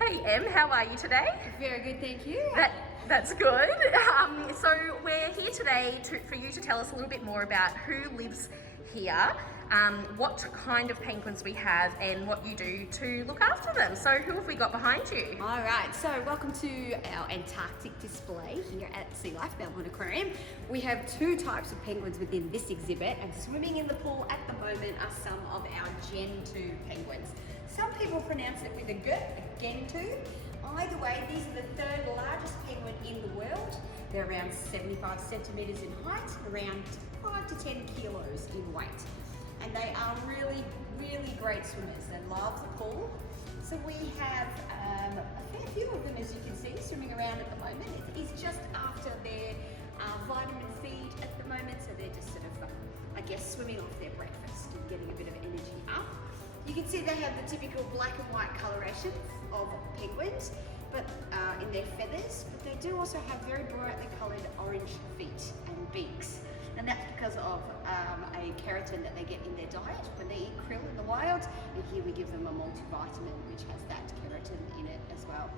Hey Em, how are you today? Very good, thank you. That's good. So we're here today for you to tell us a little bit more about who lives here, what kind of penguins we have, and what you do to look after them. So who have we got behind you? All right, so welcome to our Antarctic display here at SEA LIFE Melbourne Aquarium. We have two types of penguins within this exhibit, and swimming in the pool at the moment are some of our Gentoo penguins. Some people pronounce it with a G, a Gentoo. Either way, these are the third largest penguin in the world. They're around 75 centimetres in height, around 5 to 10 kilos in weight. And they are really, really great swimmers. They love the pool. So we have a fair few of them, as you can see, swimming around at the moment. It's just after their vitamin feed at the moment, so they're just sort of, I guess, swimming off their breakfast and getting a bit of energy up. You can see they have the typical black and white coloration of penguins, but in their feathers, but they do also have very brightly coloured orange feet and beaks. And that's because of a keratin that they get in their diet when they eat krill in the wild. And here we give them a multivitamin which has that keratin in it as well.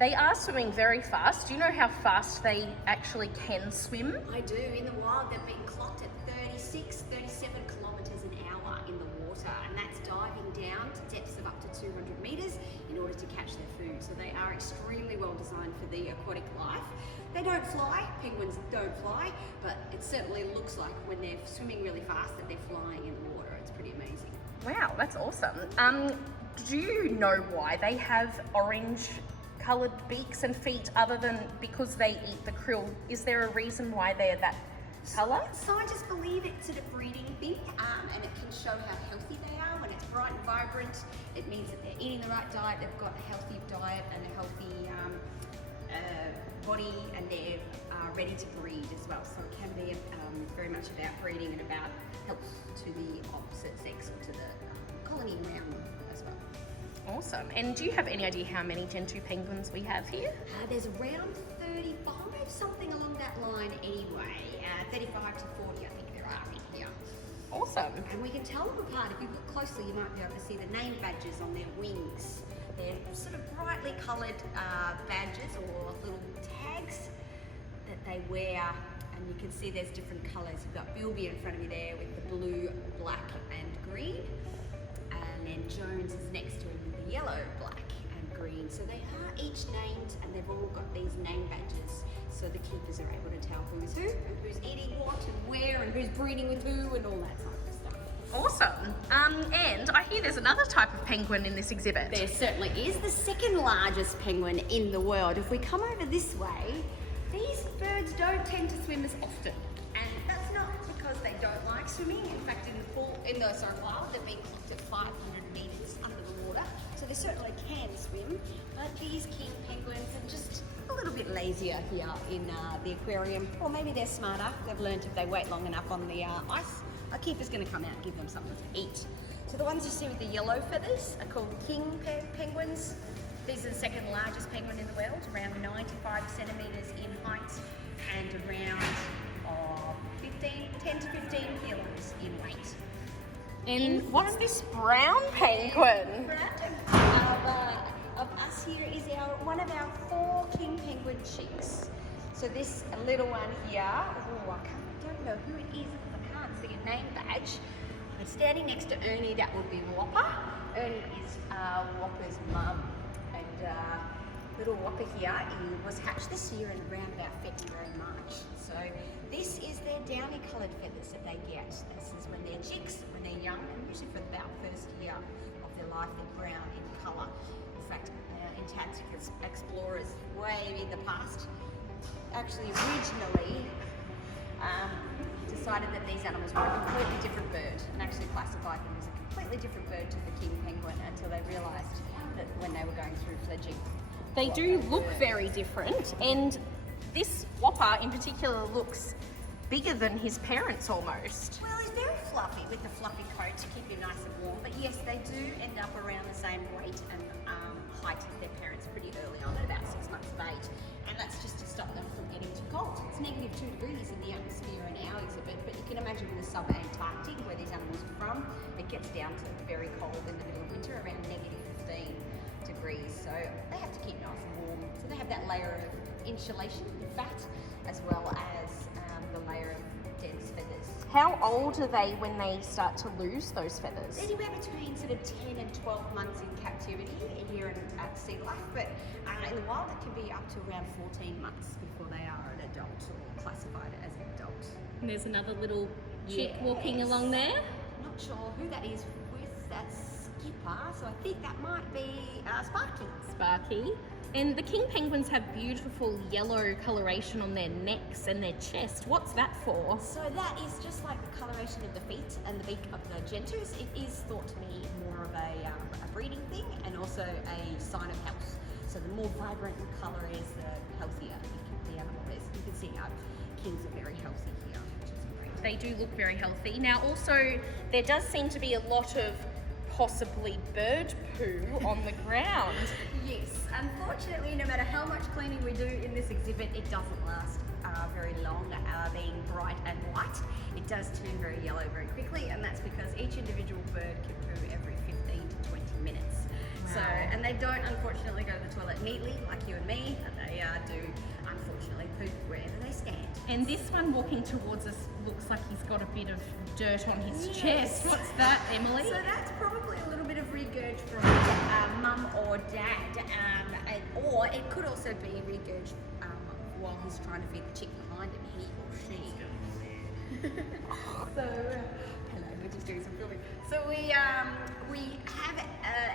They are swimming very fast. Do you know how fast they actually can swim? I do. In the wild, they've been clocked at 36, 37 kilometres an hour in the water, and that's diving down to depths of up to 200 metres in order to catch their food. So they are extremely well designed for the aquatic life. They don't fly, penguins don't fly, but it certainly looks like when they're swimming really fast that they're flying in the water. It's pretty amazing. Wow, that's awesome. Do you know why they have orange coloured beaks and feet other than because they eat the krill? Is there a reason why they're that colour? Scientists believe it's a breeding thing, and it can show how healthy they are. When it's bright and vibrant, it means that they're eating the right diet, they've got a healthy diet and a healthy body, and they're ready to breed as well. So it can be very much about breeding and about help to the opposite sex or to the colony around them as well. Awesome. And do you have any idea how many Gentoo penguins we have here? There's around 35, something along that line anyway. 35 to 40, I think there are in here. Awesome. And we can tell them apart. If you look closely, you might be able to see the name badges on their wings. They're sort of brightly coloured badges or little tags that they wear. And you can see there's different colours. You've got Bilby in front of you there with the blue, black and green. And then Jones is next to him with the yellow, black and green. So they are each named, and they've all got these name badges. So the keepers are able to tell who's who, and who's eating what and where, and who's breeding with who, and all that sort of stuff. Awesome. And I hear there's another type of penguin in this exhibit. There certainly is. The second largest penguin in the world. If we come over this way, these birds don't tend to swim as often. And that's not because they don't like swimming. In fact, in the pool, wild, they've been clocked at 500 metres under the water. So they certainly can swim. But these king penguins are just a little bit lazier here in the aquarium. Or maybe they're smarter. They've learned if they wait long enough on the ice, a keeper's going to come out and give them something to eat. So the ones you see with the yellow feathers are called king penguins. These are the second largest penguin in the world, around 95 centimetres in height and around 10 to 15 kilos in weight. And what's this brown penguin? Of us here is one of our 4 king penguin chicks. So this little one here, I don't know who it is because I can't see a name badge. But standing next to Ernie, that would be Whopper. Ernie is Whopper's mum. And little Whopper here, he was hatched this year in around about February, March. So this is their downy coloured feathers that they get. This is when they're chicks, when they're young, and usually for about first year of their life, they're brown in colour. In fact, Antarctic explorers way in the past actually originally decided that these animals were a completely different bird and actually classified them as a completely different bird to the king penguin until they realised that when they were going through fledging. They do look very different, and this Whopper in particular looks bigger than his parents almost. Well, he's very fluffy with the fluffy coat to keep him nice and warm, but yes, they do end up around the same weight and height as their parents pretty early on, at about 6 months of age. And that's just to stop them from getting too cold. It's negative 2 degrees in the atmosphere in our exhibit, but you can imagine in the sub-Antarctic, where these animals are from, it gets down to very cold in the middle of winter, around negative 15 degrees degrees, so they have to keep nice and warm. So they have that layer of insulation, fat, as well as the layer of dense feathers. How old are they when they start to lose those feathers? Anywhere between sort of 10 and 12 months in captivity here at Sea Life, but in the wild it can be up to around 14 months before they are an adult or classified as an adult. And there's another little chick Yes. walking along there. Not sure who that is with that skipper, so I think that might be Sparky. Sparky. And the king penguins have beautiful yellow coloration on their necks and their chest. What's that for? So that is just like the coloration of the feet and the beak of the Gentoos. It is thought to be more of a breeding thing and also a sign of health. So the more vibrant the colour is, the healthier the animal is. You can see our kings are very healthy here, which is great. They do look very healthy. Now also, there does seem to be a lot of possibly bird poo on the ground. Yes, unfortunately, no matter how much cleaning we do in this exhibit, it doesn't last very long, being bright and white. It does turn very yellow very quickly, and that's because each individual bird can poo every 15 to 20 minutes. Wow. So, and they don't unfortunately go to the toilet neatly like you and me, and they do unfortunately poop wherever they stand. And this one walking towards us looks like he's got a bit of dirt on his Yes. chest. What's that, Emily? So that's probably a little bit of regurg from mum or dad, or it could also be regurg while he's trying to feed the chick behind him, he or she. So, hello, we're just doing some filming. So we have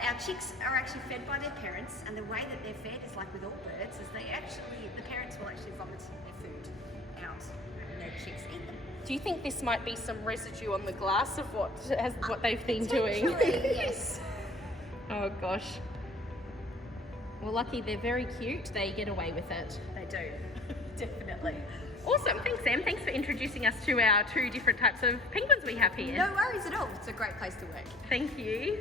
our chicks are actually fed by their parents, and the way that they're fed is like with all birds, is the parents will actually vomit their food out, and their chicks eat them. Do you think this might be some residue on the glass of what they've been doing? Potentially, yes. Oh gosh. Well, lucky they're very cute. They get away with it. They do, definitely. Awesome. Thanks, Sam. Thanks for introducing us to our two different types of penguins we have here. No worries at all. It's a great place to work. Thank you.